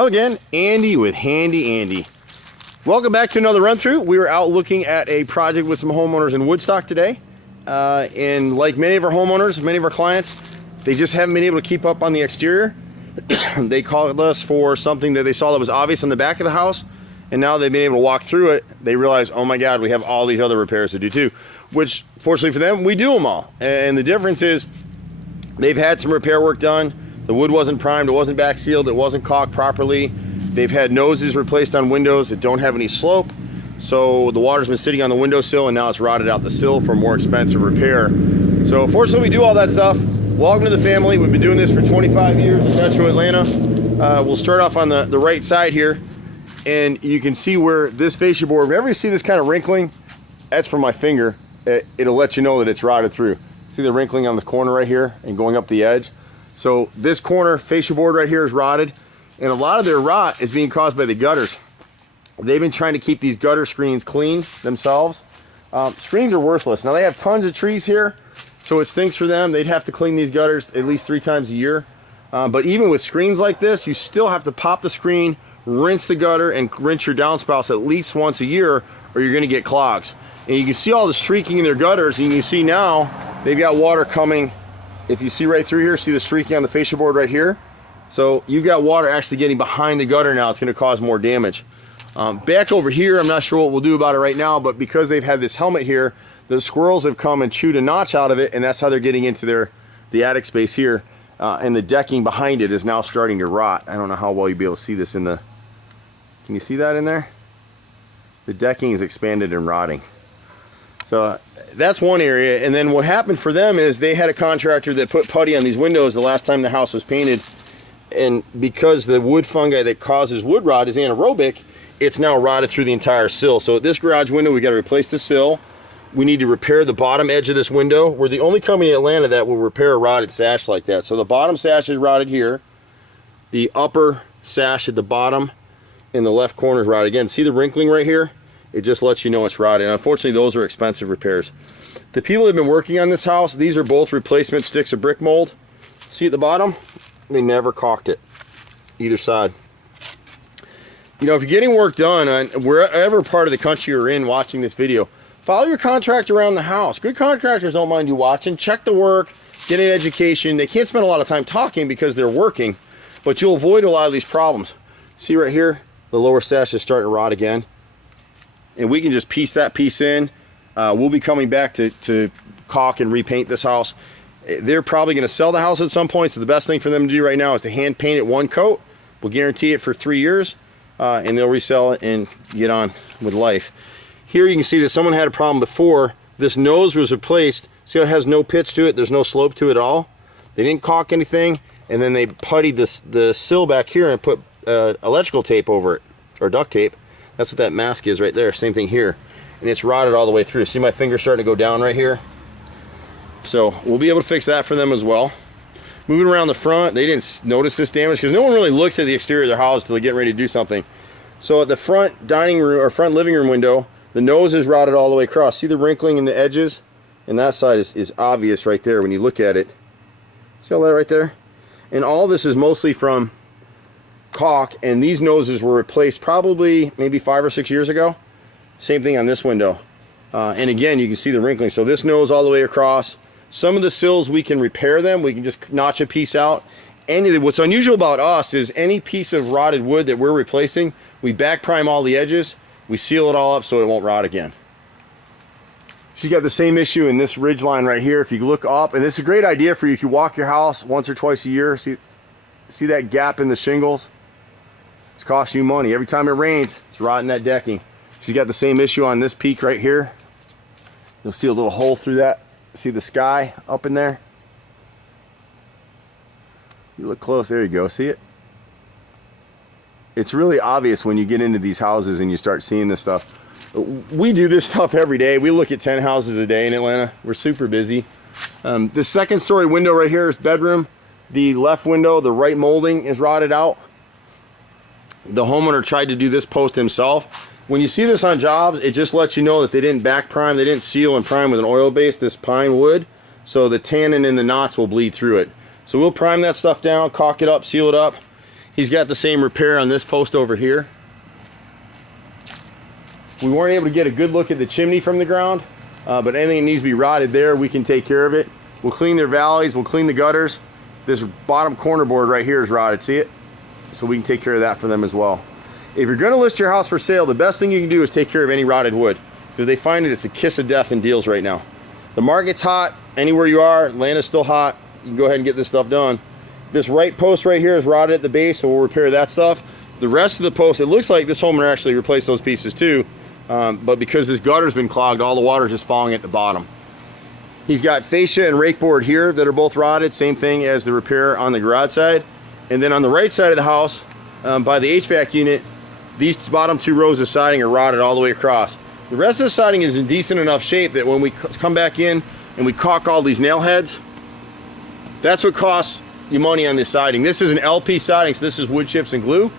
Hello again, Andy with Handy Andy. Welcome back to another run through. We were out looking at a project with some homeowners in Woodstock today. And like many of our homeowners, many of our clients, they just haven't been able to keep up on the exterior. They called us for something that they saw that was obvious on the back of the house. And now they've been able to walk through it. They realize, oh my God, we have all these other repairs to do too. Which, fortunately for them, we do them all. And the difference is, they've had some repair work done. The wood wasn't primed, it wasn't back sealed, it wasn't caulked properly. They've had noses replaced on windows that don't have any slope. So the water's been sitting on the windowsill and now it's rotted out the sill for more expensive repair. So fortunately we do all that stuff. Welcome to the family. We've been doing this for 25 years in Metro Atlanta. We'll start off on the right side here. And you can see where this fascia board, whenever you see this kind of wrinkling, that's from my finger. It'll let you know that it's rotted through. See the wrinkling on the corner right here and going up the edge? So this corner fascia board right here is rotted, and a lot of their rot is being caused by the gutters. They've been trying to keep these gutter screens clean themselves. Screens are worthless. Now they have tons of trees here, so it stinks for them. They'd have to clean these gutters at least 3 times a year. But even with screens like this, you still have to pop the screen, rinse the gutter, and rinse your downspouts at least once a year, or you're gonna get clogs. And you can see all the streaking in their gutters, and you can see now they've got water coming. If you see right through here, see the streaking on the fascia board right here? So you've got water actually getting behind the gutter now. It's gonna cause more damage. Back over here, I'm not sure what we'll do about it right now, but because they've had this helmet here, the squirrels have come and chewed a notch out of it, and that's how they're getting into the attic space here. And the decking behind it is now starting to rot. I don't know how well you'll be able to see this in the, can you see that in there? The decking is expanded and rotting. So that's one area. And then what happened for them is they had a contractor that put putty on these windows the last time the house was painted, and because the wood fungi that causes wood rot is anaerobic, it's now rotted through the entire sill. So at this garage window, we got to replace the sill. We need to repair the bottom edge of this window. We're the only company in Atlanta that will repair a rotted sash like that. So the bottom sash is rotted here. The upper sash at the bottom in the left corner is rotted. Again, see the wrinkling right here? It just lets you know it's rotted. And unfortunately, those are expensive repairs. The people that have been working on this house, these are both replacement sticks of brick mold. See at the bottom? They never caulked it, either side. You know, if you're getting work done on wherever part of the country you're in watching this video, follow your contractor around the house. Good contractors don't mind you watching. Check the work, get an education. They can't spend a lot of time talking because they're working, but you'll avoid a lot of these problems. See right here? The lower sash is starting to rot again. And we can just piece that piece in. We'll be coming back to caulk and repaint this house. They're probably going to sell the house at some point, so the best thing for them to do right now is to hand paint it one coat. We'll guarantee it for 3 years, and they'll resell it and get on with life. Here you can see that someone had a problem before. This nose was replaced. See how it has no pitch to it? There's no slope to it at all. They didn't caulk anything, and then they puttied the sill back here and put electrical tape over it, or duct tape. That's what that mask is right there. Same thing here. And it's rotted all the way through. See my finger starting to go down right here? So we'll be able to fix that for them as well. Moving around the front, they didn't notice this damage because no one really looks at the exterior of their house until they're getting ready to do something. So at the front dining room or front living room window, the nose is rotted all the way across. See the wrinkling in the edges? And that side is obvious right there when you look at it. See all that right there? And all this is mostly from caulk, and these noses were replaced probably maybe 5 or 6 years ago. Same thing on this window. And again, you can see the wrinkling. So this nose all the way across. Some of the sills we can repair them. We can just notch a piece out. What's unusual about us is any piece of rotted wood that we're replacing, we back prime all the edges, we seal it all up so it won't rot again. She's got the same issue in this ridge line right here. If you look up, and it's a great idea for you, if you walk your house once or twice a year, see that gap in the shingles? It's costing you money. Every time it rains, it's rotting that decking. She's got the same issue on this peak right here. You'll see a little hole through that. See the sky up in there? You look close, there you go, see it? It's really obvious when you get into these houses and you start seeing this stuff. We do this stuff every day. We look at 10 houses a day in Atlanta. We're super busy. The second story window right here is bedroom. The left window, the right molding is rotted out. The homeowner tried to do this post himself. When you see this on jobs, it just lets you know that they didn't back prime, they didn't seal and prime with an oil base, this pine wood, so the tannin and the knots will bleed through it. So we'll prime that stuff down, caulk it up, seal it up, He's got the same repair on this post over here. We weren't able to get a good look at the chimney from the ground, but anything that needs to be rotted there, we can take care of it. We'll clean their valleys, we'll clean the gutters. This bottom corner board right here is rotted, see it? So we can take care of that for them as well. If you're gonna list your house for sale, the best thing you can do is take care of any rotted wood, because they find it's the kiss of death in deals right now. The market's hot, anywhere you are, Atlanta's still hot, you can go ahead and get this stuff done. This right post right here is rotted at the base, so we'll repair that stuff. The rest of the posts, it looks like this homeowner actually replaced those pieces too, but because this gutter's been clogged, all the water's just falling at the bottom. He's got fascia and rake board here that are both rotted, same thing as the repair on the garage side. And then on the right side of the house, by the HVAC unit, these bottom 2 rows of siding are rotted all the way across. The rest of the siding is in decent enough shape that when we come back in and we caulk all these nail heads, that's what costs you money on this siding. This is an LP siding, so this is wood chips and glue.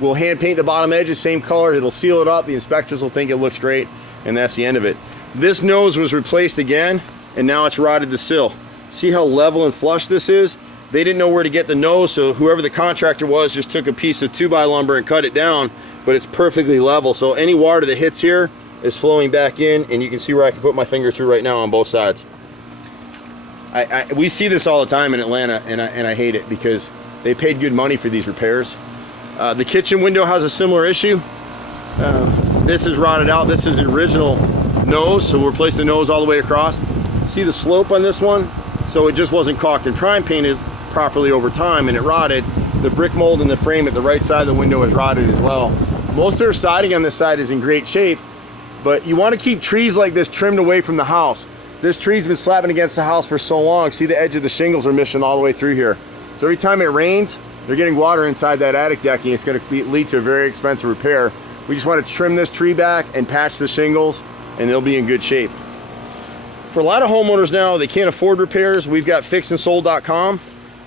We'll hand paint the bottom edges, same color, it'll seal it up, the inspectors will think it looks great, and that's the end of it. This nose was replaced again, and now it's rotted the sill. See how level and flush this is? They didn't know where to get the nose, so whoever the contractor was just took a piece of 2x lumber and cut it down, but it's perfectly level, so any water that hits here is flowing back in, and you can see where I can put my finger through right now on both sides. We see this all the time in Atlanta, and I hate it because they paid good money for these repairs. The kitchen window has a similar issue. This is rotted out. This is the original nose, so we'll replace the nose all the way across. See the slope on this one? So it just wasn't caulked and prime painted properly over time, and it rotted. The brick mold in the frame at the right side of the window is rotted as well. Most of their siding on this side is in great shape, but you want to keep trees like this trimmed away from the house. This tree's been slapping against the house for so long. See, the edge of the shingles are missing all the way through here. So every time it rains, they're getting water inside that attic decking. It's going to lead to a very expensive repair. We just want to trim this tree back and patch the shingles, and they'll be in good shape. For a lot of homeowners now, they can't afford repairs. We've got fixandsold.com,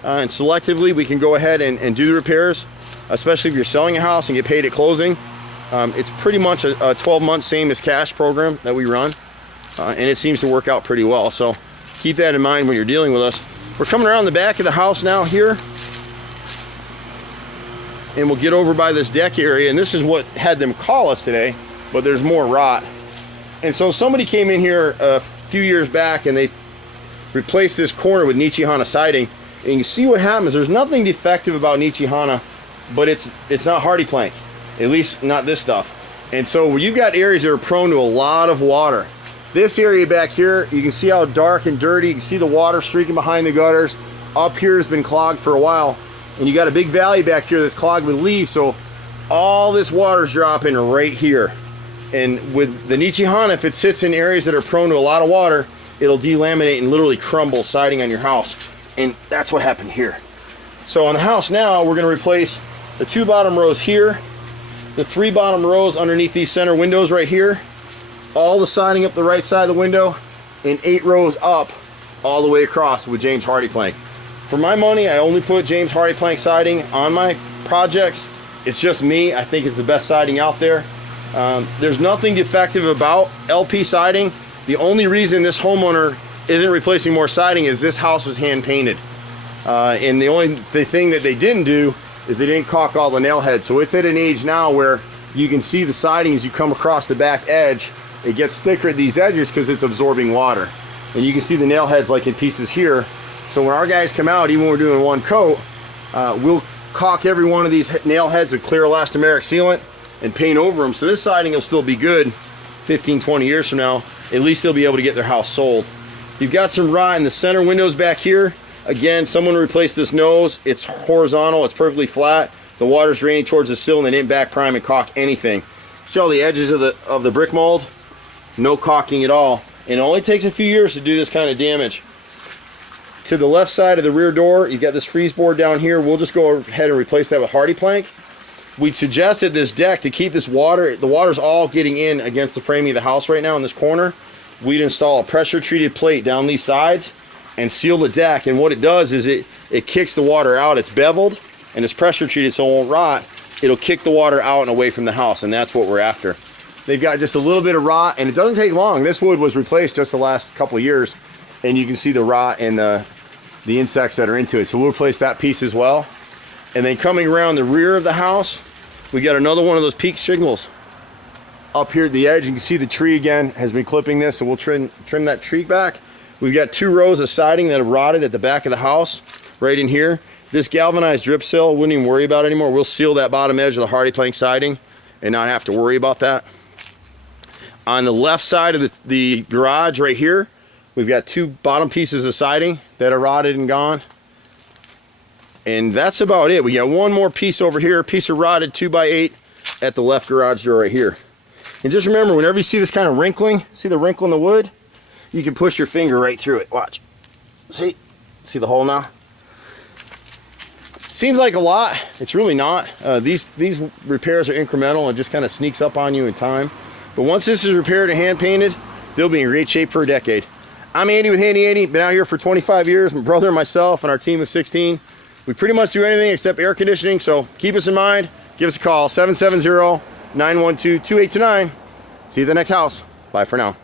and selectively we can go ahead and do the repairs, especially if you're selling a house and get paid at closing. It's pretty much a 12-month same as cash program that we run, and it seems to work out pretty well. So keep that in mind when you're dealing with us. We're coming around the back of the house now here, and we'll get over by this deck area, and this is what had them call us today, but there's more rot. And so somebody came in here a few years back and they replaced this corner with Nichihana siding, and you can see what happens. There's nothing defective about Nichihana, but it's not hardy plank, at least not this stuff. And so you've got areas that are prone to a lot of water. This area back here, you can see how dark and dirty. You can see the water streaking behind the gutters. Up here has been clogged for a while, and you got a big valley back here that's clogged with leaves, so all this water's dropping right here. And with the Nichihana, if it sits in areas that are prone to a lot of water, it'll delaminate and literally crumble siding on your house. And that's what happened here. So on the house now, we're gonna replace the 2 bottom rows here, the 3 bottom rows underneath these center windows right here, all the siding up the right side of the window, and 8 rows up all the way across with James Hardy plank. For my money, I only put James Hardy plank siding on my projects. It's just me. I think it's the best siding out there. There's nothing defective about LP siding. The only reason this homeowner isn't replacing more siding is this house was hand painted. And the thing that they didn't do is they didn't caulk all the nail heads. So it's at an age now where you can see the siding as you come across the back edge. It gets thicker at these edges because it's absorbing water. And you can see the nail heads like in pieces here. So when our guys come out, even when we're doing 1 coat, we'll caulk every one of these nail heads with clear elastomeric sealant and paint over them. So this siding will still be good 15, 20 years from now. At least they'll be able to get their house sold. You've got some rot in the center windows back here. Again, someone replaced this nose. It's horizontal, it's perfectly flat. The water's draining towards the sill, and they didn't back prime and caulk anything. See all the edges of the brick mold? No caulking at all. And it only takes a few years to do this kind of damage. To the left side of the rear door, you got this freeze board down here. We'll just go ahead and replace that with hardy plank. We suggested this deck to keep this water, the water's all getting in against the framing of the house right now in this corner. We'd install a pressure treated plate down these sides and seal the deck, and what it does is it kicks the water out. It's beveled and it's pressure treated so it won't rot. It'll kick the water out and away from the house, and that's what we're after. They've got just a little bit of rot, and it doesn't take long. This wood was replaced just the last couple of years, and you can see the rot and the insects that are into it. So we'll replace that piece as well. And then coming around the rear of the house, we got another one of those peak shingles up here at the edge. You can see the tree again has been clipping this, so we'll trim that tree back. We've got 2 rows of siding that have rotted at the back of the house, right in here. This galvanized drip sill, wouldn't even worry about it anymore. We'll seal that bottom edge of the hardy plank siding and not have to worry about that. On the left side of the garage right here, we've got 2 bottom pieces of siding that are rotted and gone. And that's about it. We got one more piece over here, a piece of rotted 2x8 at the left garage door right here. And just remember, whenever you see this kind of wrinkling, see the wrinkle in the wood, you can push your finger right through it. Watch. See the hole now? Seems like a lot. It's really not. These repairs are incremental and just kind of sneaks up on you in time. But once this is repaired and hand painted, they'll be in great shape for a decade. I'm Andy with Handy Andy. Been out here for 25 years. My brother and myself and our team of 16. We pretty much do anything except air conditioning, so keep us in mind. Give us a call, 770-912-2829. See you at the next house. Bye for now.